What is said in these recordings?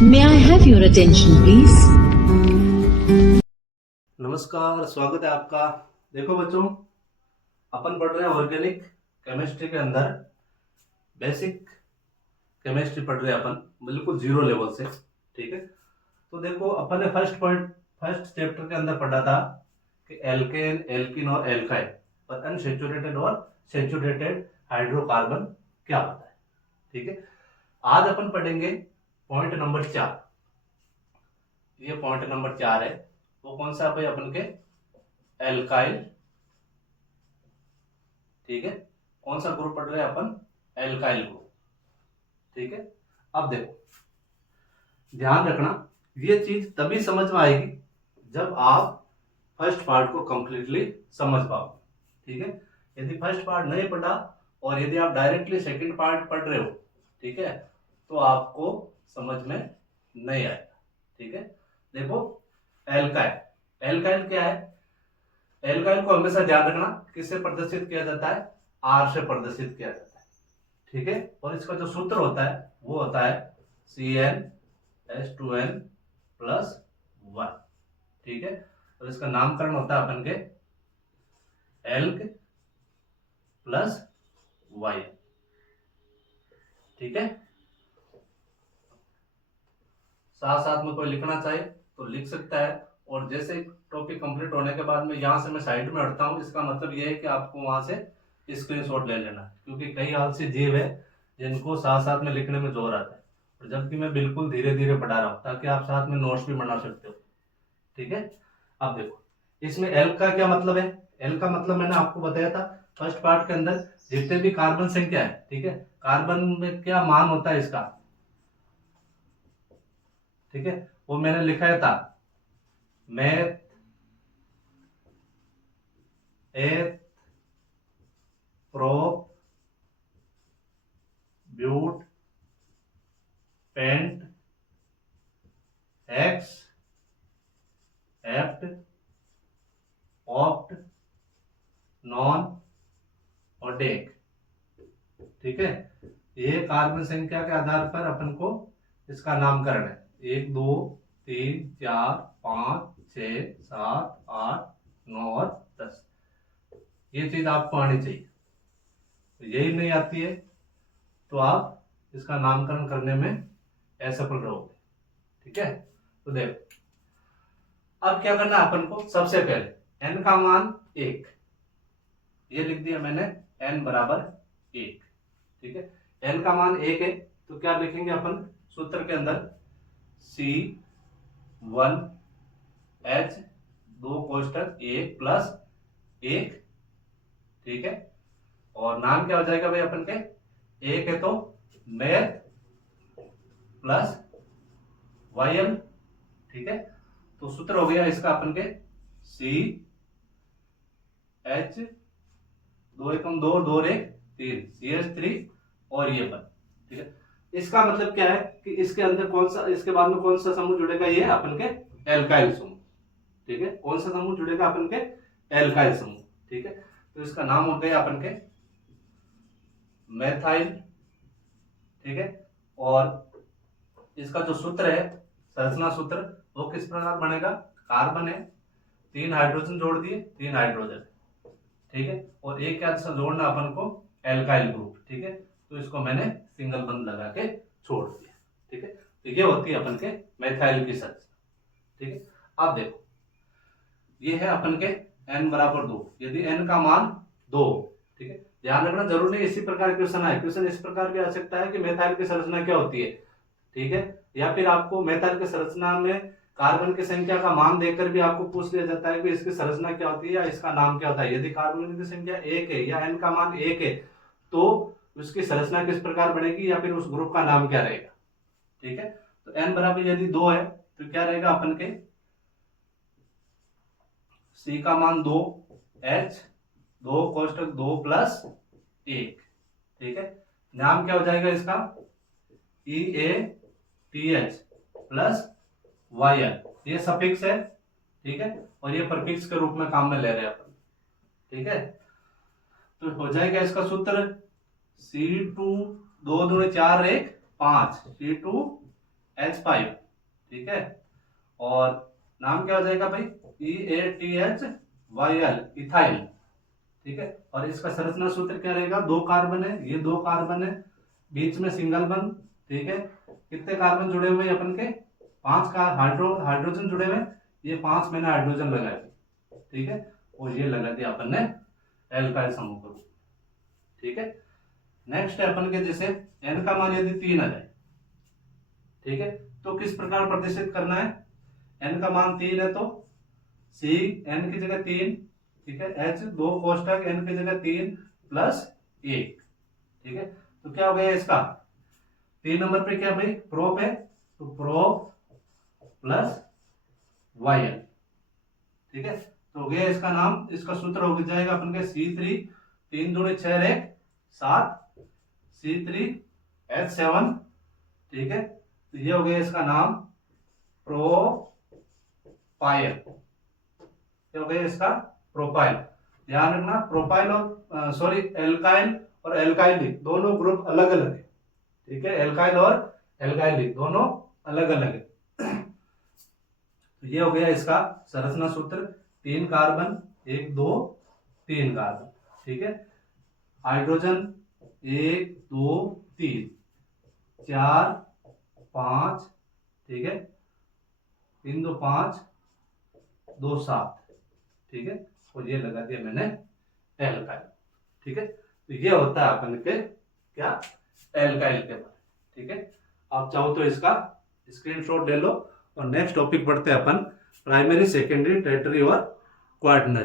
May I have your attention, please? नमस्कार, स्वागत है आपका। देखो बच्चों, अपन पढ़ रहे हैं ऑर्गेनिक केमिस्ट्री के अंदर बेसिक केमिस्ट्री पढ़ रहे हैं अपन बिल्कुल जीरो लेवल से। ठीक है, तो देखो अपन ने फर्स्ट चैप्टर के अंदर पढ़ा था कि एल्केन, एल्किन और एल्काइल पर अनसैचुरेटेड और सैचुरेटेड हाइड्रोकार्बन क्या होता है। ठीक है, आज अपन पढ़ेंगे पॉइंट नंबर 4। ये पॉइंट नंबर 4 है, वो कौन सा भाई? अपन के एल्काइल। ठीक है, कौन सा ग्रुप पढ़ रहे हैं अपन? Alkyl group. ठीक है, अब देखो, ध्यान रखना, ये चीज तभी समझ में आएगी जब आप फर्स्ट पार्ट को कंप्लीटली समझ पाओ। ठीक है, यदि फर्स्ट पार्ट नहीं पढ़ा और यदि आप डायरेक्टली सेकंड पार्ट पढ़ रहे हो, ठीक है, तो आपको समझ में नहीं आएगा। ठीक है, देखो, एल्काइल, एल्काइल क्या है? एल्काइल को हमेशा ध्यान रखना किससे प्रदर्शित किया जाता है? आर से प्रदर्शित किया जाता है। ठीक है, और इसका जो सूत्र होता है वो होता है CnH2n प्लस 1। ठीक है, और इसका नामकरण होता है अपन के एल्क प्लस वाई। ठीक है, साथ साथ में कोई लिखना चाहे तो लिख सकता है। और जैसे टॉपिक कंप्लीट होने के बाद में यहाँ से मैं साइड में हटता हूँ, इसका मतलब ये है कि आपको वहां से स्क्रीनशॉट ले लेना है, क्योंकि कई आलसी जीव है जिनको साथ साथ में लिखने में जोर आता है, और जबकि मैं बिल्कुल धीरे धीरे पढ़ा रहा हूँ ताकि आप साथ में नोट्स भी बना सकते हो। ठीक है, अब देखो, इसमें एल का क्या मतलब है? एल का मतलब मैंने आपको बताया था फर्स्ट पार्ट के अंदर, जितने भी कार्बन संख्या है, ठीक है, कार्बन में क्या मान होता है इसका, ठीक है, वो मैंने लिखा था meth eth prop but pent hex hept oct non और डेक। ठीक है, ये कार्बन संख्या के आधार पर अपन को इसका नामकरण है। 1 2 3 4 5 6 7 8 9 और 10। ये चीज आपको आनी चाहिए, तो यही नहीं आती है तो आप इसका नामकरण करने में असफल रहोगे। ठीक है, तो देखो, अब क्या करना है अपन को? सबसे पहले n का मान 1, ये लिख दिया मैंने, n बराबर 1। ठीक है, n का मान 1 है तो क्या लिखेंगे अपन सूत्र के अंदर? C1H 2 कोष्टक 1 plus 1। ठीक है, और नाम क्या हो जाएगा भाई अपन के? 1 है तो मैथ प्लस YL। ठीक है, तो सूत्र हो गया इसका अपन के CH 2 एकम 2 2 1 3 CH3 और ये बन। ठीक है, इसका मतलब क्या है कि इसके अंदर कौन सा, इसके बाद में कौन सा समूह जुड़ेगा? ये अपन के एल्काइल समूह। ठीक है, कौन सा समूह जुड़ेगा? अपन के एल्काइल समूह। ठीक है, तो इसका नाम हो गया अपन के मेथाइल। ठीक है, और इसका जो सूत्र है, संरचना सूत्र, वो किस प्रकार बनेगा? कार्बन है, 3 हाइड्रोजन जोड़ दिए, 3 हाइड्रोजन। ठीक है, और एक क्या जोड़ना अपन को? Alkyl group. ठीक है, तो इसको मैंने सिंगल बंद लगा के छोड़ दिया। ठीक है, तो ये होती है अपन के मेथाइल की संरचना। ठीक है, अब देखो, ये है अपन के n बराबर 2, यदि n का मान 2। ठीक है, ध्यान रखना, जरूर नहीं इसी प्रकार क्वेश्चन आए, क्वेश्चन इस प्रकार भी आ सकता है कि मेथाइल की संरचना क्या होती है। ठीक है, या फिर आपको मेथाइल की संरचना में कार्बन की संख्या का मान देखकर भी आपको पूछ लिया जाता है कि इसकी संरचना क्या होती है या इसका नाम क्या होता है। यदि कार्बन की संख्या 1 है या n का मान 1 है तो उसकी संरचना किस प्रकार बनेगी या फिर उस ग्रुप का नाम क्या रहेगा। ठीक है, तो n बराबर यदि 2 है तो क्या रहेगा अपन के? C का मान 2, H 2 कोष्टक 2 प्लस 1। ठीक है, नाम क्या हो जाएगा इसका? EATH प्लस YL, ये सफिक्स है। ठीक है, और ये प्रफिक्स के रूप में काम में ले रहे हैं अपन। ठीक है, तो हो जाएगा इसका सूत्र C2 2 2 4 1 5 C2 H5, ठीक है। और नाम क्या हो जाएगा भाई, EATHYL, इथाइल, ठीक है। और इसका संरचना सूत्र क्या रहेगा, 2 कार्बन है, ये 2 कार्बन है, बीच में सिंगल बंद, ठीक है। कितने कार्बन जुड़े हुए अपन के, 5 का हाइड्रोजन जुड़े हुए, ये 5 मैंने हाइड्रोजन लगा दिए, ठीक है। और ये लगा दिया अपन ने एल्काइल समूह को, ठीक है। नेक्स्ट है अपन के जैसे n का मान यदि 3 आ जाए, ठीक है, तो किस प्रकार प्रदर्शित करना है। n का मान 3 है तो C n की जगह 3, ठीक है, H 2 कोष्टक n की जगह 3 प्लस 1, ठीक है। तो क्या हो गया इसका, 3 नंबर पे क्या भाई, प्रोप है, तो प्रोप प्लस YL, ठीक है। तो हो गया इसका नाम, इसका सूत्र हो जाएगा अपन के C3, 3 दूनी 6 रहे 7, C3H7, ठीक है। तो ये हो गया इसका नाम प्रोपाइल, क्या हो गया इसका, प्रोपाइल। ध्यान रखना, प्रोपाइल और सॉरी एल्काइल और एल्काइलिक दोनों ग्रुप अलग अलग है, ठीक है। एल्काइल और एल्काइलिक दोनों अलग अलग है। तो ये हो गया इसका संरचना सूत्र, 3 कार्बन 1 2 3 कार्बन, ठीक है। हाइड्रोजन 1 2 3 4 5, ठीक है, 3 2 5 2 7, ठीक है। और ये लगा दिया मैंने एल्काइल, ठीक है। तो ये होता है अपन के क्या, एल्काइल के बारे, ठीक है। आप चाहो तो इसका स्क्रीनशॉट ले लो। और नेक्स्ट टॉपिक बढ़ते हैं अपन प्राइमरी सेकेंडरी टर्टियरी और क्वार्टनरी।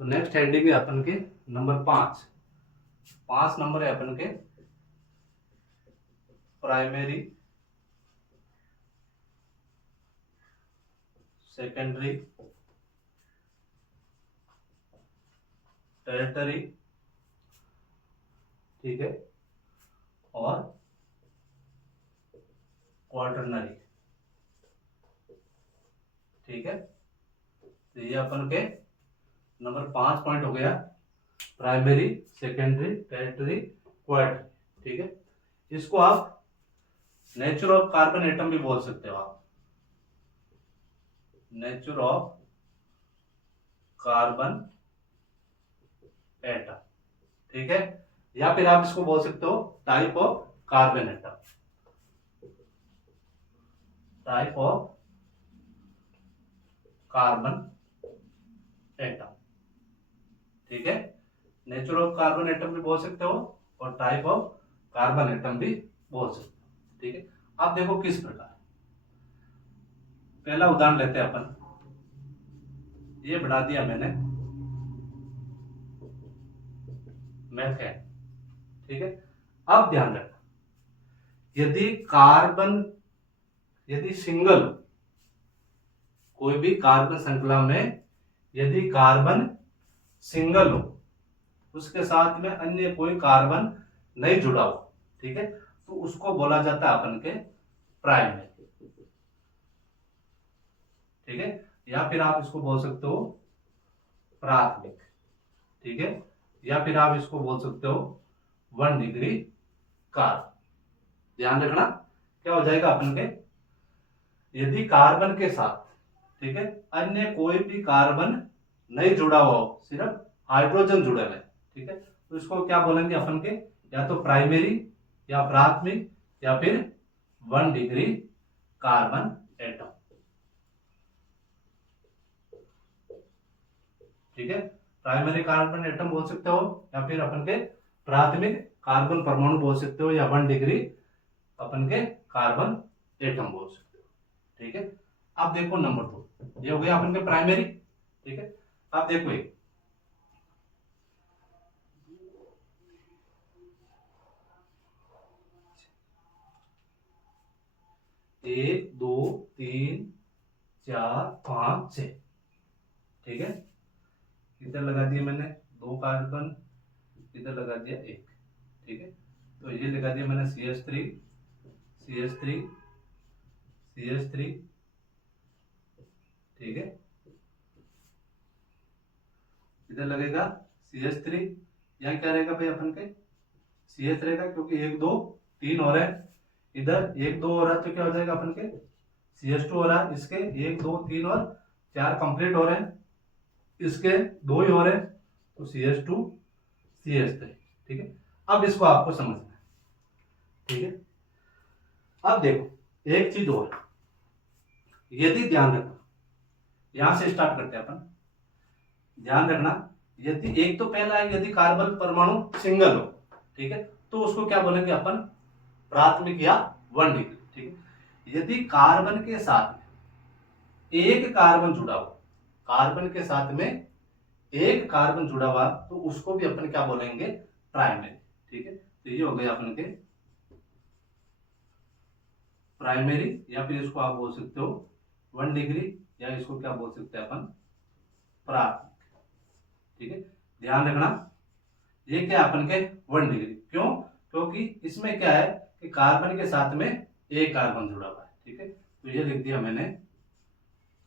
तो नेक्स्ट हेडिंग है अपन के नंबर 5 नंबर है अपन के प्राइमरी सेकेंडरी टर्टियरी, ठीक है, और क्वार्टरनरी, ठीक है। तो ये अपन के नंबर 5 पॉइंट हो गया, प्राइमरी सेकेंडरी टर्टियरी क्वार्टरनरी, ठीक है। इसको आप नेचर ऑफ कार्बन एटम भी बोल सकते हो, आप नेचर ऑफ कार्बन एटम, ठीक है। या फिर आप इसको बोल सकते हो type of carbon atom, type of carbon atom, ठीक है। नेचर ऑफ कार्बन एटम भी बोल सकते हो और टाइप ऑफ कार्बन एटम भी बोल सकते हो, ठीक है। आप देखो किस प्रकार, पहला उदाहरण लेते हैं अपन, ये बढ़ा दिया मैंने मेथेन, ठीक है। अब ध्यान रखना, यदि कार्बन, यदि सिंगल, कोई भी कार्बन श्रृंखला में यदि कार्बन सिंगल हो, उसके साथ में अन्य कोई कार्बन नहीं जुड़ा हो, ठीक है, तो उसको बोला जाता है अपन के प्राइमरी, ठीक है। या फिर आप इसको बोल सकते हो प्राथमिक, ठीक है। या फिर आप इसको बोल सकते हो 1 डिग्री कार्बन। ध्यान रखना क्या हो जाएगा अपन के, यदि कार्बन के साथ, ठीक है, अन्य कोई भी कार्बन नहीं जुड़ा हुआ हो, सिर्फ हाइड्रोजन जुड़े हुए, ठीक है, तो इसको क्या बोलेंगे अपन के, या तो प्राइमरी या प्राथमिक या फिर 1 डिग्री कार्बन एटम, ठीक है। प्राइमरी कार्बन एटम बोल सकते हो या फिर अपन के प्राथमिक कार्बन परमाणु बोल सकते हो, या 1 डिग्री अपन के कार्बन एटम बोल सकते हो, ठीक है। अब देखो नंबर 2, ये हो गया अपन के प्राइमरी, ठीक है। अब देखो 1 2 3 4 5 6, ठीक है। इधर लगा दिया मैंने 2 कार्बन, इधर लगा दिया 1, ठीक है। तो ये लगा दिया मैंने CH3 CH3 CH3, ठीक है। इधर लगेगा CH3, यहाँ क्या रहेगा भाई अपन के CH रहेगा, क्योंकि 1 2 3 और है, इधर 1 2 हो रहा है तो क्या हो जाएगा अपन के CH2 हो रहा है, इसके 1 2 3 और 4 कंप्लीट हो रहे हैं, इसके 2 ही हो रहे हैं तो CH2 CH3। ठीक है, अब इसको आपको समझना है। ठीक है, अब देखो एक चीज और, यदि ध्यान रखना, यहां से स्टार्ट करते हैं अपन। ध्यान रखना, यदि एक तो पहला है यदि कार्बन परमाणु सिंगल हो, ठीक है, तो उसको क्या बोलेंगे अपन, प्राथमिक या 1 डिग्री। ठीक है, यदि कार्बन के साथ में एक कार्बन जुड़ा हुआ, कार्बन के साथ में एक कार्बन जुड़ा हुआ तो उसको भी अपन क्या बोलेंगे, प्राइमरी। ठीक है, तो ये हो गया अपन के प्राइमरी, या फिर इसको आप बोल सकते हो 1 डिग्री, या इसको क्या बोल सकते हैं अपन, प्राथमिक। ठीक है, ध्यान रखना ये क्या अपन के 1 डिग्री, क्यों, क्योंकि इसमें क्या है कि कार्बन के साथ में एक कार्बन जुड़ा हुआ है। ठीक है, तो ये लिख दिया मैंने,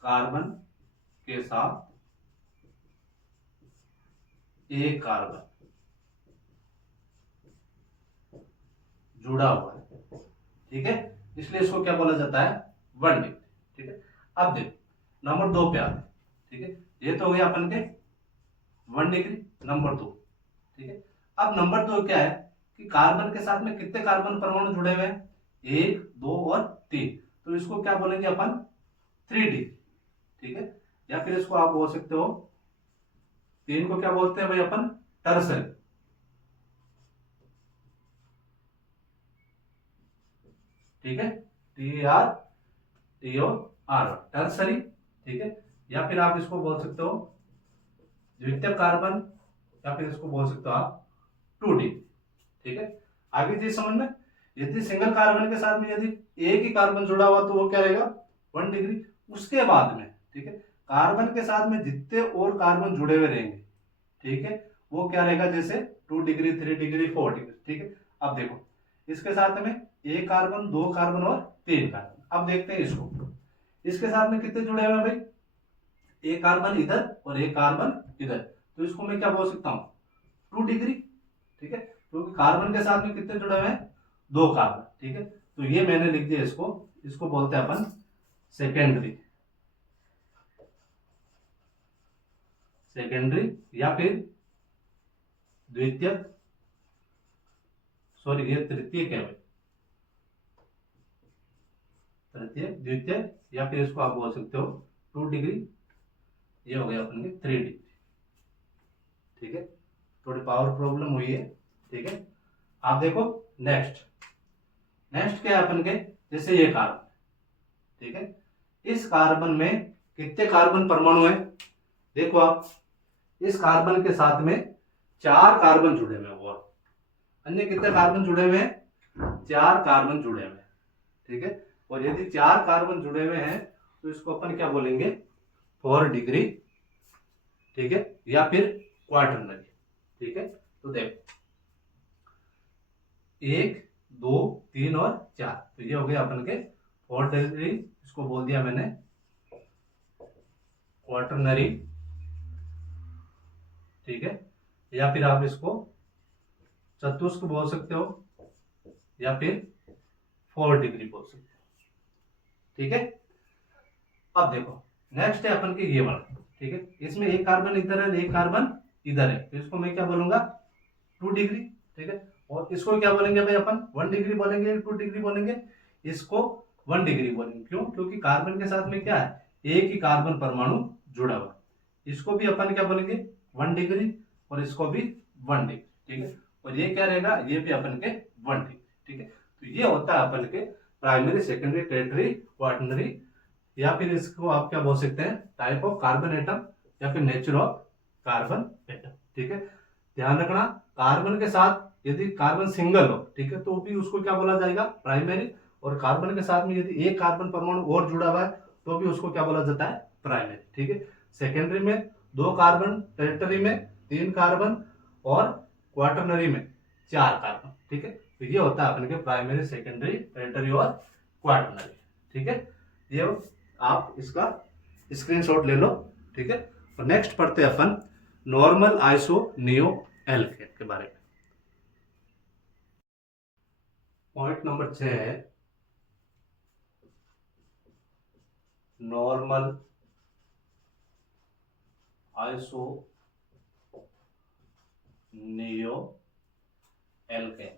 कार्बन के साथ एक कार्बन जुड़ा हुआ है। ठीक है, इसलिए इसको क्या बोला जाता है, 1 डिग्री। ठीक है, अब देखो नंबर 2 पे आते हैं। ठीक है, ये तो हो गया अपन के 1 डिग्री, नंबर 2। ठीक है, अब नंबर 2 क्या है कि कार्बन के साथ में कितने कार्बन परमाणु जुड़े हुए हैं, 1 2 और 3, तो इसको क्या बोलेंगे अपन, 3 डिग्री। ठीक है, या फिर इसको आप बोल सकते हो, 3 को क्या बोलते हैं भाई अपन, टर्सरी। ठीक है, TRTOR, टर्सरी। ठीक है, या फिर आप इसको बोल सकते हो द्वितीय कार्बन, या फिर इसको बोल सकते हो आप 2 डिग्री। ठीक है, आगे चीज समझ में, यदि सिंगल कार्बन के साथ में यदि एक ही कार्बन जुड़ा हुआ तो वो क्या रहेगा, 1 डिग्री। उसके बाद में, ठीक है, कार्बन के साथ में जितने और कार्बन जुड़े हुए रहेंगे, ठीक है, वो क्या रहेगा, जैसे 2 डिग्री 3 डिग्री 4 डिग्री। ठीक है, अब देखो इसके साथ में एक कार्बन, 2 कार्बन और 3 कार्बन। अब देखते हैं इसको, इसके साथ में कितने जुड़े हुए हैं भाई, एक कार्बन इधर और एक कार्बन इधर, तो इसको मैं क्या बोल सकता हूं, 2 डिग्री। ठीक है, क्योंकि कार्बन के साथ में कितने जुड़े हुए हैं, 2 कार्बन। ठीक है, तो ये मैंने लिख दिया, इसको बोलते हैं अपन सेकेंडरी, या फिर द्वितीय, सॉरी ये तृतीय क्या है, तृतीय, द्वितीय, या फिर इसको आप बोल सकते हो 2 डिग्री, ये हो गया अपन के 3 डिग्री। ठीक है, थोड़ी पावर प्रॉब्लम हुई है। ठीक है, आप देखो नेक्स्ट क्या है अपन के, जैसे ये कार्बन, ठीक है, इस कार्बन में कितने कार्बन परमाणु है, देखो आप, इस कार्बन के साथ में 4 कार्बन जुड़े हुए हैं, और अन्य कितने कार्बन जुड़े हुए हैं, 4 कार्बन जुड़े हुए हैं। ठीक है, और यदि 4 कार्बन जुड़े हुए हैं तो इसको अपन क्या बोलेंगे, 4 डिग्री। ठीक है, या फिर क्वार्टरनरी। ठीक है, तो देखो 1 2 3 और 4, तो ये हो गया अपन के 4 डिग्री, इसको बोल दिया मैंने क्वार्टरनरी। ठीक है, या फिर आप इसको चतुष्क बोल सकते हो, या फिर 4 डिग्री बोल सकते हो। ठीक है, अब देखो नेक्स्ट है अपन के ये वाला। ठीक है, इसमें एक कार्बन इधर है, एक कार्बन इधर है, तो इसको मैं क्या बोलूंगा, 2 डिग्री। ठीक है, और इसको क्या बोलेंगे भाई अपन, 1 डिग्री बोलेंगे, 2 डिग्री बोलेंगे, इसको 1 डिग्री बोलेंगे। क्यों, क्योंकि कार्बन के साथ में क्या है, एक ही कार्बन परमाणु जुड़ा हुआ, इसको भी अपन क्या बोलेंगे, 1 डिग्री, और इसको भी 1 डिग्री। ठीक है, और ये क्या रहेगा, ये भी अपन के 1 डिग्री। ठीक है, तो ये होता है अपन के प्राइमरी, सेकेंडरी, टर्टियरी, क्वार्टरनरी, या फिर इसको आप क्या बोल सकते हैं, टाइप ऑफ कार्बन एटम, या फिर नेचर ऑफ कार्बन एटम। ठीक है, ध्यान रखना, कार्बन के साथ यदि कार्बन सिंगल हो, ठीक है, तो भी उसको क्या बोला जाएगा, प्राइमरी, और कार्बन के साथ में यदि एक कार्बन परमाणु और जुड़ा हुआ है तो भी उसको क्या बोला जाता है, प्राइमरी। ठीक है, सेकेंडरी में 2 कार्बन, टर्टियरी में 3 कार्बन, और क्वार्टरनरी में 4 कार्बन। ठीक है, तो ये होता है अपन के प्राइमरी, सेकेंडरी, टर्टियरी और क्वार्टरनरी। ठीक है, ये आप इसका स्क्रीनशॉट ले लो। ठीक है, तो नेक्स्ट पढ़ते हैं अपन नॉर्मल आइसो नियो एल्केन के बारे में। पॉइंट नंबर 6 है नॉर्मल आइसो नियो एल्केन।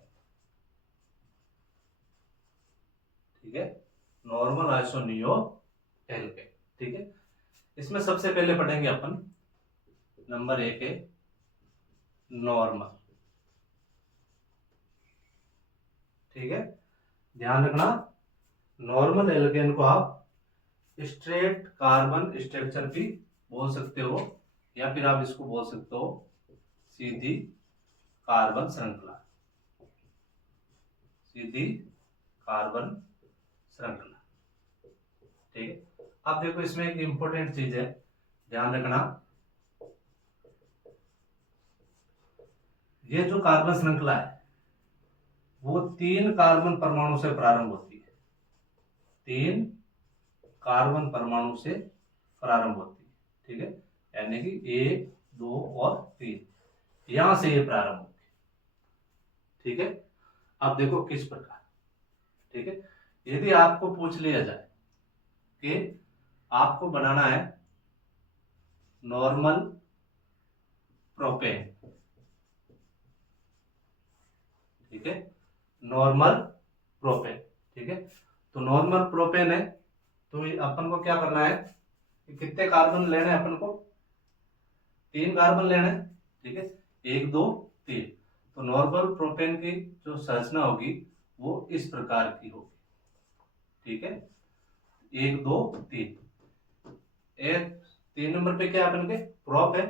ठीक है, नॉर्मल आइसो नियो एल्केन। ठीक है, इसमें सबसे पहले पढ़ेंगे अपन नंबर 1 है नॉर्मल। ठीक है, ध्यान रखना, नॉर्मल एल्केन को आप स्ट्रेट कार्बन स्ट्रक्चर भी बोल सकते हो, या फिर आप इसको बोल सकते हो सीधी कार्बन श्रृंखला। सीधी कार्बन श्रृंखला। ठीक है, अब देखो इसमें एक इंपॉर्टेंट चीज है, ध्यान रखना, ये जो कार्बन श्रृंखला है वो 3 कार्बन परमाणु से प्रारंभ होती है। 3 कार्बन परमाणु से प्रारंभ होती है। ठीक है, यानी कि 1, 2 और 3, यहां से ये प्रारंभ होती है। ठीक है, अब देखो किस प्रकार। ठीक है, यदि आपको पूछ लिया जाए कि आपको बनाना है नॉर्मल प्रोपेन। ठीक है, नॉर्मल प्रोपेन। ठीक है, तो नॉर्मल प्रोपेन है तो अपन को क्या करना है कि कितने कार्बन लेने हैं अपन को, 3 कार्बन लेने हैं। ठीक है, 1, 2, 3। तो नॉर्मल प्रोपेन की जो संरचना होगी वो इस प्रकार की होगी। ठीक है, 1, 2, 3। एक 3 नंबर पे क्या अपन के प्रोप है,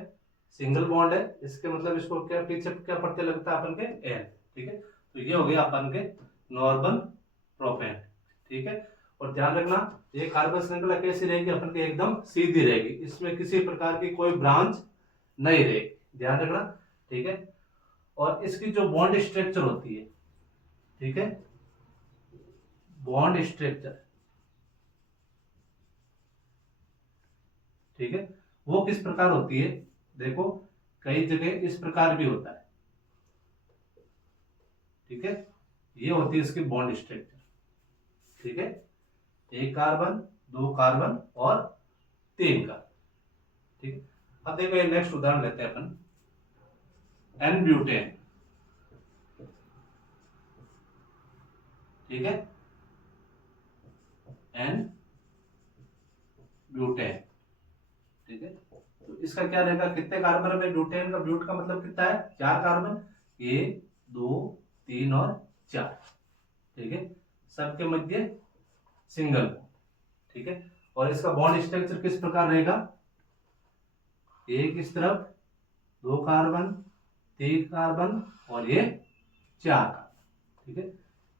सिंगल बॉन्ड है, इसके मतलब इसको क्या पीछे क्या पढ़ते लगता है अपन के एन। ठीक है, तो ये हो गया अपन के नॉर्मल प्रोपेन। ठीक है, और ध्यान रखना ये कार्बन श्रृंखला कैसी रहेगी, अपन की एकदम सीधी रहेगी, इसमें किसी प्रकार की कोई ब्रांच नहीं रहेगी, ध्यान रखना। ठीक है, और इसकी जो बॉन्ड स्ट्रक्चर होती है, ठीक है, बॉन्ड स्ट्रक्चर, ठीक है, वो किस प्रकार होती है, देखो कई जगह इस प्रकार भी होता है। ठीक है, ये होती है इसकी बॉन्ड स्ट्रक्चर। ठीक है, 1 कार्बन, 2 कार्बन और 3 का। ठीक है, अब देखो ये नेक्स्ट उदाहरण लेते हैं अपन, एन ब्यूटेन। ठीक है, एन ब्यूटेन। ठीक है, तो इसका क्या रहेगा, कितने कार्बन है ब्यूटेन का, ब्यूट का मतलब कितना है, 4 कार्बन, 1, 2, 3 और 4। ठीक है, सबके मध्य सिंगल बॉन्ड। ठीक है, और इसका बॉन्ड स्ट्रक्चर किस प्रकार रहेगा, एक इस तरफ 2 कार्बन, 3 कार्बन और ये 4 कार्बन। ठीक है,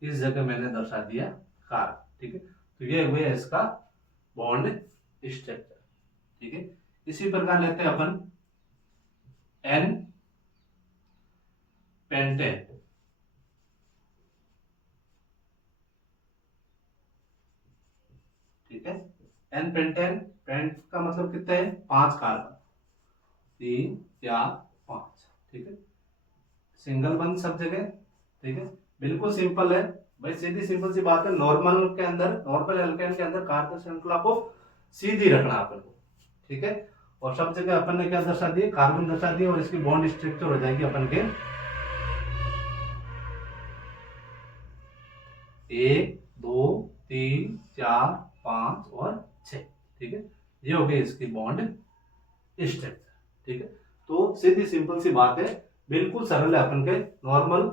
इस जगह मैंने दर्शा दिया कार्बन। ठीक है, तो ये हुआ इसका बॉन्ड स्ट्रक्चर। ठीक है, इसी प्रकार लेते हैं अपन एन पेंटेन। ठीक है, एन पेंटेन, पेंट का मतलब कितना है, 5 कार्बन, 3, 4, 5। ठीक है, सिंगल बंद सब जगह। ठीक है, बिल्कुल सिंपल है भाई, सीधी सिंपल सी बात है, नॉर्मल के अंदर, नॉर्मल एल्केन के अंदर कार्बन श्रृंखला को सीधी रखना अपन को। ठीक है, और सब जगह अपन ने क्या दर्शा दिए, कार्बन दर्शा दिए, और इसकी बॉन्ड स्ट्रक्चर हो जाएगी अपन के 1, 2, 3, 4, 5 और 6। ठीक है, ये हो गई इसकी बॉन्ड स्ट्रक्चर। ठीक है, तो सीधी सिंपल सी बात है, बिल्कुल सरल है अपन के नॉर्मल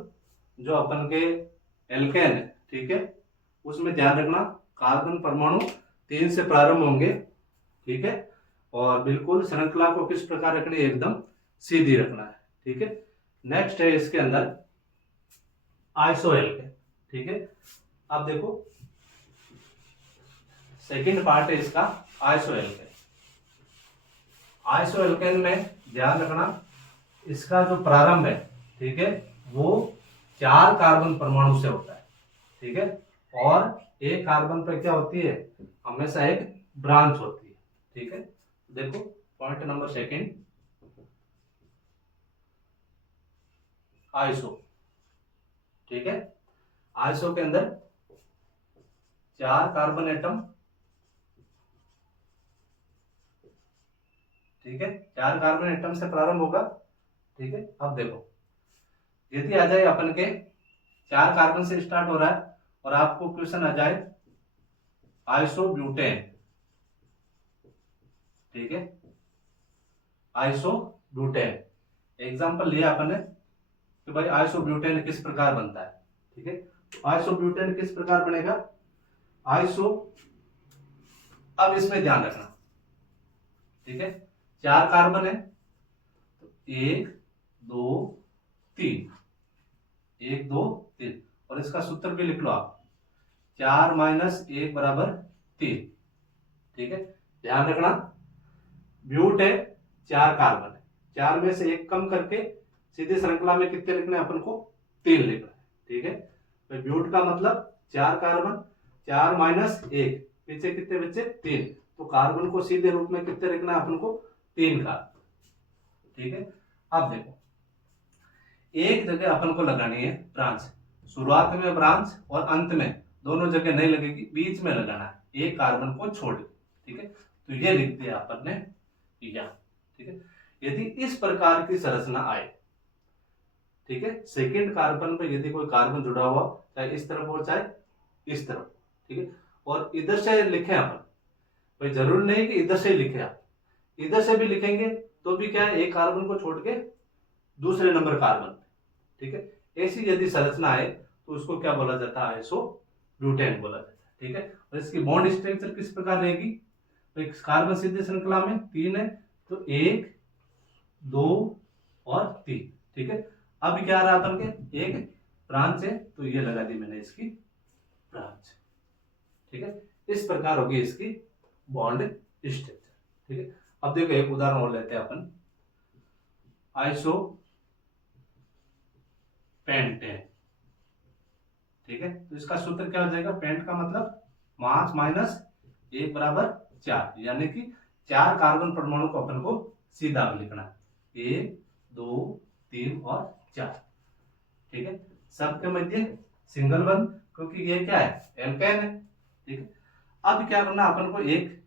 जो अपन के एल्केन है। ठीक है, उसमें ध्यान रखना कार्बन परमाणु 3 से प्रारंभ होंगे। ठीक है, और बिल्कुल श्रृंखला को किस प्रकार रखनी है, एकदम सीधी रखना है। ठीक है, नेक्स्ट है इसके अंदर आइसो एल्केन। ठीक है, अब देखो सेकंड पार्ट है इसका आइसो एल्केन। आइसो एल्केन में ध्यान रखना इसका जो प्रारंभ है, ठीक है, वो 4 कार्बन परमाणु से होता है। ठीक है, और एक कार्बन पर क्या होती है, हमेशा एक ब्रांच होती है। ठीक है, देखो पॉइंट नंबर सेकंड, आइसो। ठीक है, आइसो के अंदर 4 कार्बन एटम ठीक है, 4 कार्बन एटम से प्रारंभ होगा। ठीक है, अब देखो यदि आ जाए अपन के 4 कार्बन से स्टार्ट हो रहा है और आपको क्वेश्चन आ जाए आइसोब्यूटेन, ठीक है, आइसोब्यूटेन एग्जांपल लिया अपन ने कि भाई आइसोब्यूटेन किस प्रकार बनता है। ठीक है, तो आइसोब्यूटेन किस प्रकार बनेगा, आइसो, अब इसमें ध्यान रखना, ठीक है, 4 कार्बन है तो 1 2 3, 1 2 3, और इसका सूत्र भी लिख लो आप, 4 - 1 = 3। ठीक है, ध्यान रखना ब्यूट है, 4 कार्बन है, 4 में से 1 कम करके सीधे श्रृंखला में कितने लिखना है अपन को, 3 लिखना है। ठीक है, तो ब्यूट का मतलब 4 कार्बन, 4 - 1, पीछे कितने बचे, 3, तो कार्बन को सीधे रूप में कितने लिखना है अपन को, 3 कार्बन। ठीक है, अब देखो एक जगह अपन को लगानी है ब्रांच, शुरुआत में ब्रांच और अंत में दोनों जगह नहीं लगेगी, बीच में लगाना है एक कार्बन को छोड़ के। ठीक है, तो ये लिख दिया अपन ने यहाँ। ठीक है, यदि इस प्रकार की संरचना आए, ठीक है, सेकंड कार्बन पे यदि कोई कार्बन जुड़ा हुआ चाहे इस तरफ हो चाहे इस तरफ, ठीक है, और इधर से लिखे अपन, भाई जरूर नहीं कि इधर से ही लिखे आप, इधर से भी लिखेंगे तो भी क्या है, एक कार्बन को छोड़ के दूसरे नंबर कार्बन। ठीक है, ऐसी यदि संरचना है तो उसको क्या बोला जाता है, आइसोब्यूटेन बोला जाता है। ठीक है, और इसकी बॉन्ड स्ट्रक्चर किस प्रकार रहेगी, तो एक कार्बन सीधे श्रृंखला में 3 है तो 1 2 और 3। ठीक है, अब क्या रहा अपन के, एक ब्रांच है तो ये लगा दी मैंने इसकी ब्रांच। ठीक है, इस प्रकार होगी इसकी बॉन्ड स्ट्रक्चर। ठीक है, अब देखो एक उदाहरण और लेते हैं अपन, आइसो पेंटेन। ठीक है, तो इसका सूत्र क्या हो जाएगा, पेंट का मतलब 5 - 1 = 4, यानी कि 4 कार्बन परमाणु को अपन को सीधा लिखना है, 1 2 3 और 4। ठीक है, सबके मध्य सिंगल बंद, क्योंकि ये क्या है, एल्केन है। ठीक है, अब क्या करना अपन को, एक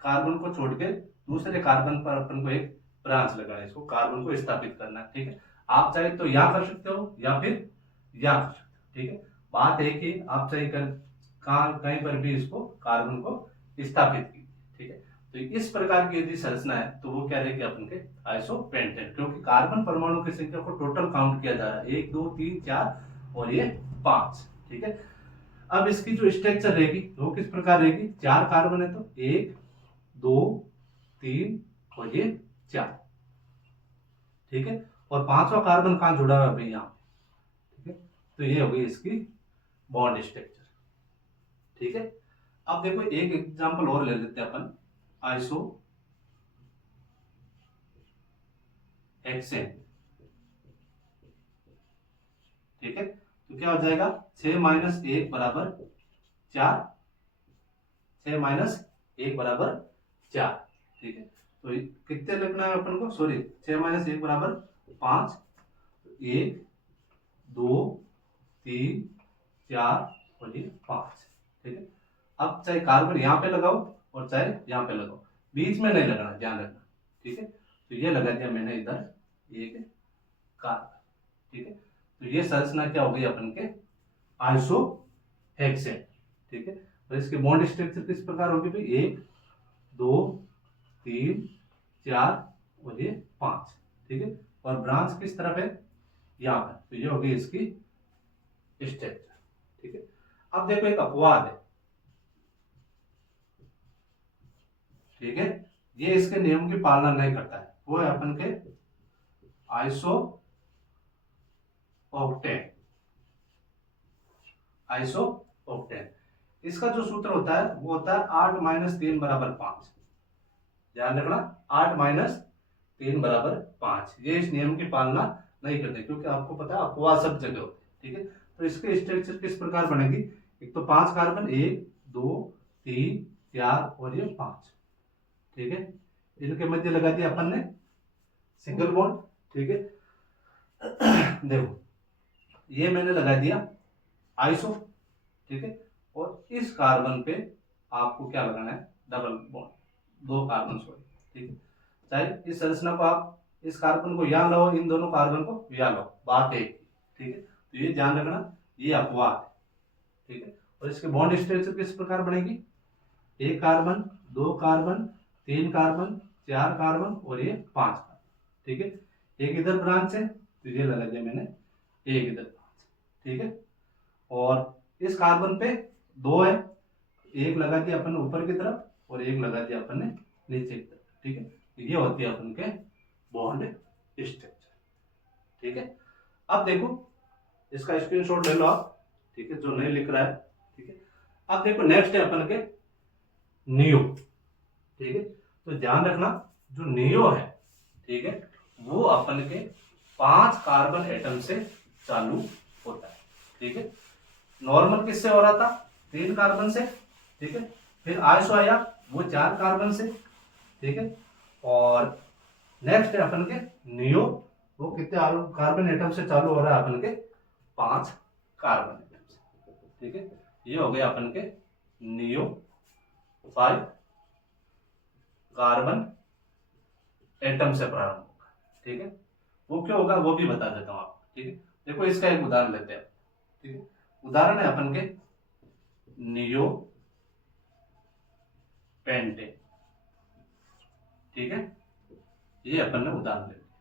कार्बन को छोड़ के दूसरे कार्बन पर अपन को एक ब्रांच लगाना है, इसको कार्बन को स्थापित करना है। ठीक है, आप चाहे तो यहां कर सकते हो या फिर यहां कर सकते हो। ठीक है, बात है कि आप चाहे कहीं पर भी इसको कार्बन को स्थापित की। ठीक है, तो इस प्रकार की यदि संरचना है तो वो क्या रहेगी अपन के, आइसोपेंटेन, क्योंकि कार्बन परमाणु की संख्या को टोटल काउंट किया जा रहा है, 1 2 3 4 और ये 5। ठीक है, अब इसकी जो स्ट्रक्चर रहेगी वो किस प्रकार रहेगी, 4 कार्बन है तो 1 2 3 और ये 4। ठीक है, और 5वां कार्बन कहां जुड़ा हुआ है भाई, यहाँ। ठीक है, तो ये हो गई इसकी बॉन्ड स्ट्रक्चर। ठीक है, अब देखो एक एग्जांपल और ले लेते हैं अपन, आइसो हेक्सेन। ठीक है, तो क्या हो जाएगा, 6 - 1 = 4, 6 - 1 = 4। ठीक है, तो कितने लिखना है अपन को, सॉरी 6 - 1 = 5, 1 2 3 4 और ये 5। ठीक है, अब चाहे कार्बन यहाँ पे लगाओ और चाहे यहाँ पे लगाओ, बीच में नहीं लगाना, ध्यान रखना। ठीक है, तो ये लगा दिया मैंने इधर एक कार्बन। ठीक है, तो ये संरचना क्या हो गई अपन के, आइसोहेक्सेन। ठीक है, और इसके बॉन्ड स्ट्रक्चर किस प्रकार होगी भाई, 1 2 3 4 और ये 5। ठीक है, और ब्रांच किस तरफ है, यहाँ पर, तो ये होगी इसकी स्ट्रक्चर। ठीक है, अब देखो एक अपवाद है। ठीक है, ये इसके नियम की पालना नहीं करता है, वो है अपन के आइसो ऑक्टेन। आइसो ऑक्टेन, इसका जो सूत्र होता है वो होता है 8 - 3 = 5। ध्यान रखना, 8 - 3 = 5। ये इस नियम की पालना नहीं करते, क्योंकि आपको पता है अपवाद सब जगह होते हैं। ठीक है, तो इसके स्ट्रक्चर किस प्रकार बनेगी, एक तो 5 कार्बन, 1 2 3 4 और ये 5। ठीक है, इनके मध्य लगा दिया अपन ने सिंगल बॉन्ड। ठीक है, देखो ये मैंने लगा दिया आइसो। ठीक है, और इस कार्बन पे आपको क्या लगाना है, डबल बॉन्ड, 2 कार्बन सॉरी। ठीक है, चाहे इस संरचना को आप इस कार्बन को यहाँ लो, इन दोनों कार्बन को यहाँ लो, बात एक ही, ठीक है। तो ये ध्यान रखना, ये अपवाद है, ठीक है। और इसके बॉन्ड स्ट्रक्चर किस प्रकार बनेगी, एक कार्बन, दो कार्बन, तीन कार्बन, चार कार्बन और ये पांच कार्बन, ठीक है। एक इधर ब्रांच है तो ये लगा दिया मैंने एक इधर ब्रांच, ठीक है। और इस कार्बन पे दो है, एक लगा दिया अपन ने ऊपर की तरफ और एक लगा दिया अपन ने नीचे की तरफ, ठीक है। ये होती है अपन के बॉन्ड स्ट्रक्चर, ठीक है। अब देखो इसका स्क्रीनशॉट ले लो आप, ठीक है, जो नहीं लिख रहा है, ठीक है। अब देखो नेक्स्ट है अपन के नियो, ठीक है। तो ध्यान रखना जो नियो है, ठीक है, वो अपन के 5 कार्बन एटम से चालू होता है, ठीक है। नॉर्मल किससे हो रहा था, 3 कार्बन से, ठीक है। फिर आइसो आया वो 4 कार्बन से, ठीक है। और नेक्स्ट है अपन के नियो, वो कितने कार्बन एटम से चालू हो रहा है, अपन के 5 कार्बन एटम से, ठीक है। ये हो गया अपन के नियो 5 कार्बन एटम से प्रारंभ होगा, ठीक है। वो क्यों होगा वो भी बता देता हूं आपको, ठीक है। देखो इसका एक उदाहरण लेते हैं, ठीक है। उदाहरण है अपन के नियो पेंटेन, ठीक है। ये अपन ने उदाहरण ले लिया,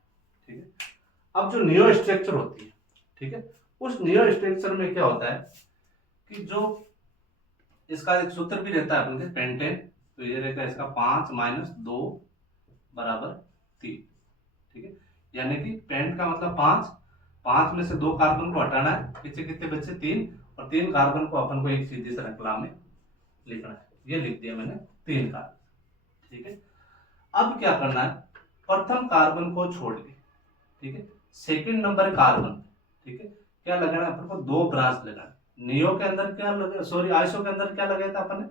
ठीक है। अब जो नियो स्ट्रक्चर होती है, ठीक है, उस नियो स्ट्रक्चर में क्या होता है कि जो इसका एक सूत्र भी रहता है अपन के पेंटेन, तो ये रहता है इसका 5 - 2 = 3, ठीक है। यानी कि पेंट का मतलब 5 में से 2 कार्बन को हटाना है, पीछे कितने बचे 3, और 3 कार्बन को अपन को एक सीधी श्रृंखला में लिखना है, ये लिख दिया मैंने 3 कार्बन, ठीक है। अब क्या करना है, प्रथम कार्बन को छोड़ के, ठीक है, सेकंड नंबर कार्बन, ठीक है, क्या लगाना है अपन को, 2 ब्रांच लगाना। नियो के अंदर क्या लगा, सॉरी आइसो के अंदर क्या लगाया था अपन ने,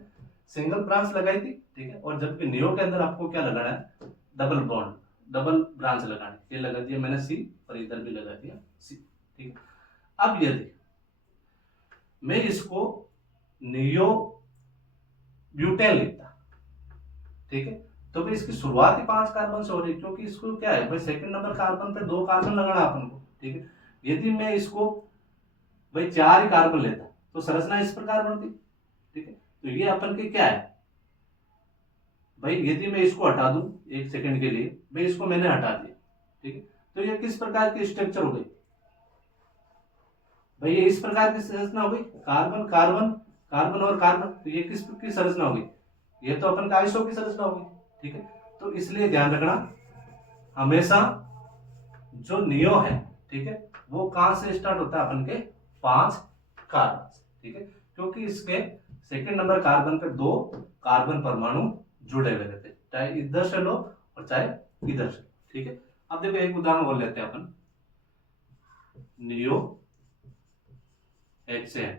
सिंगल ब्रांच लगाई थी, ठीक है। और जबकि नियो के अंदर आपको क्या लगाना है, डबल बॉन्ड, डबल ब्रांच लगानी, ये लगा दिया मैंने सी, और इधर भी लगा दिया सी, ठीक है। अब यदि मैं इसको नियो ब्यूटेन लिखता, ठीक है, तो भाई इसकी शुरुआत ही 5 कार्बन से हो रही है, क्योंकि इसको क्या है भाई, सेकंड नंबर कार्बन पे 2 कार्बन लगाना अपन को, ठीक है। यदि मैं इसको भाई 4 ही कार्बन लेता तो संरचना इस प्रकार बनती, ठीक है। तो ये अपन के क्या है भाई, यदि मैं इसको हटा दूं 1 सेकंड के लिए, भाई इसको मैंने हटा दिया, ठीक है, तो ये किस प्रकार की स्ट्रक्चर हो गई भाई, ये इस प्रकार की संरचना हो गई, कार्बन कार्बन कार्बन और कार्बन, तो ये किस की संरचना हो गई, ये तो अपन का आइसो की संरचना हो गई, ठीक है। तो इसलिए ध्यान रखना हमेशा जो नियो है, ठीक है, वो कहां से स्टार्ट होता है, अपन के 5 कार्बन से, ठीक है, क्योंकि इसके सेकंड नंबर कार्बन पे 2 कार्बन परमाणु जुड़े हुए रहते हैं, चाहे इधर से लो और चाहे इधर से, ठीक है। अब देखो एक उदाहरण और लेते हैं अपन, नियो हेक्सेन,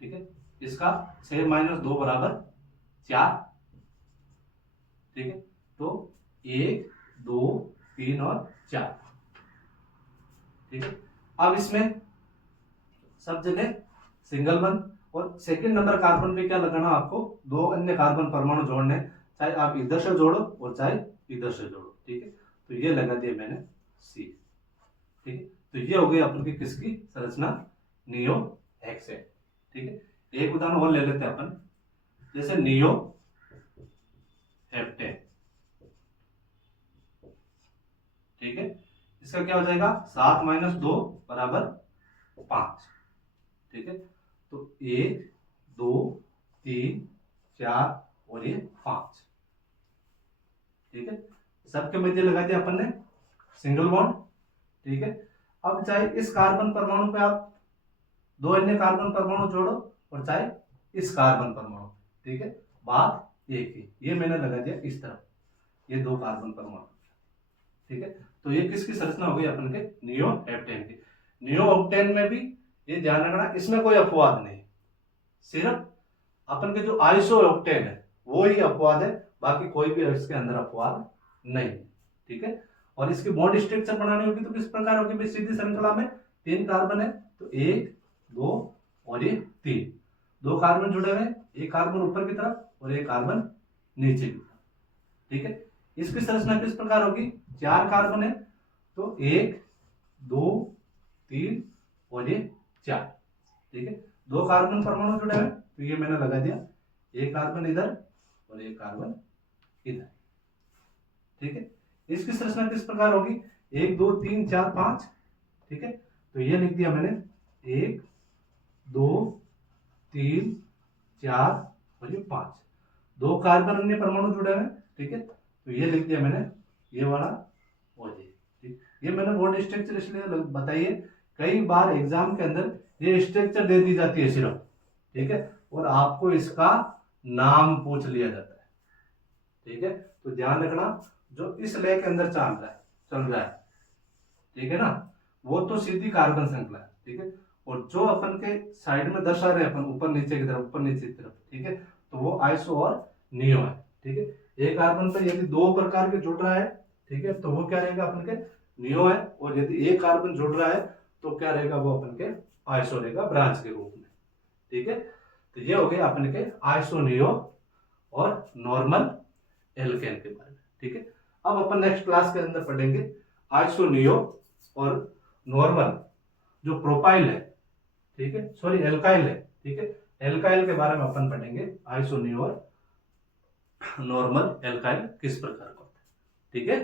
ठीक है, इसका 6 - 2 = 4, ठीक है। तो 1 2 3 और 4, ठीक है। अब इसमें सब जगह सिंगल बंद, और सेकंड नंबर कार्बन पे क्या लगाना आपको, 2 अन्य कार्बन परमाणु जोड़ने, चाहे आप इधर से जोड़ो और चाहे इधर से जोड़ो, ठीक है। तो ये लगा दिया मैंने सी, ठीक है। तो ये हो गई अपन की किसकी संरचना, नियो हेक्सेन, ठीक है। एक उदाहरण और ले लेते हैं अपन, जैसे नियो हेप्टेन, ठीक है। इसका क्या हो जाएगा, 7 - 2 = 5, ठीक है। तो 1 2 3 4 और ये 5, ठीक है। सबके मध्य लगा दिया अपन ने सिंगल बॉन्ड, ठीक है। अब चाहे इस कार्बन परमाणु पे आप 2 अन्य कार्बन परमाणु जोड़ो और चाहे इस कार्बन परमाणु, ठीक है, बात एक ही, ये मैंने लगा दिया इस तरफ, ये 2 कार्बन परमाणु, ठीक है। तो ये किसकी संरचना हो गई अपन के, नियो हेप्टेन की। नियो ऑक्टेन में भी ये ध्यान रखना, इसमें कोई अपवाद नहीं, सिर्फ अपन के जो आइसो ऑक्टेन है वो ही अपवाद है, बाकी कोई भी इसके अंदर अपवाद नहीं, ठीक है। और इसकी बॉन्ड स्ट्रक्चर बनानी होगी तो किस प्रकार होगी, सीधी श्रृंखला में 3 कार्बन है, तो 1 2 और ये 3, 2 कार्बन जुड़े हुए, एक कार्बन ऊपर की तरफ और एक कार्बन नीचे की तरफ, ठीक है। इसकी संरचना किस प्रकार होगी, 4 कार्बन है तो 1 2 3 और ये 4, ठीक है। 2 कार्बन परमाणु जुड़े हुए तो ये मैंने लगा दिया, एक कार्बन इधर और एक कार्बन इधर, ठीक है। इसकी संरचना किस प्रकार होगी, 1 2 3 4 5, ठीक है। तो ये लिख दिया मैंने 1 2 3 4 और ये 5, 2 कार्बन अन्य परमाणु जुड़े हुए, ठीक है। तो ये लिख दिया मैंने, ये वाला और ये, ठीक। ये मैंने बोर्ड स्ट्रक्चर इसलिए बताइए, कई बार एग्जाम के अंदर ये स्ट्रक्चर दे दी जाती है सिर्फ, ठीक है, और आपको इसका नाम पूछ लिया जाता है, ठीक है। तो ध्यान रखना, जो इस लेख के अंदर चल रहा है, ठीक है ना, वो तो सीधी कार्बन श्रृंखला है, ठीक है। और जो अपन के साइड में दर्शा रहे अपन ऊपर नीचे की तरफ, ऊपर नीचे की तरफ, ठीक है, तो वो आइसो और नियो है, ठीक है। एक कार्बन पे यदि 2 प्रकार के जुड़ रहा है, ठीक है, तो वो क्या रहेगा अपन के नियो है, और यदि एक कार्बन जुड़ रहा है तो क्या रहेगा, वो अपन के आइसो रहेगा ब्रांच के रूप में, ठीक है। तो ये हो गया अपन के आइसो नियो और नॉर्मल एल्केन के बारे में, ठीक है। अब अपन नेक्स्ट क्लास के अंदर पढ़ेंगे आइसो नियो और नॉर्मल जो प्रोपाइल है, ठीक है, सॉरी एल्काइल है, ठीक है, एल्काइल के बारे में अपन पढ़ेंगे, आइसो नियो और नॉर्मल एल्काइल किस प्रकार का होता है, ठीक है।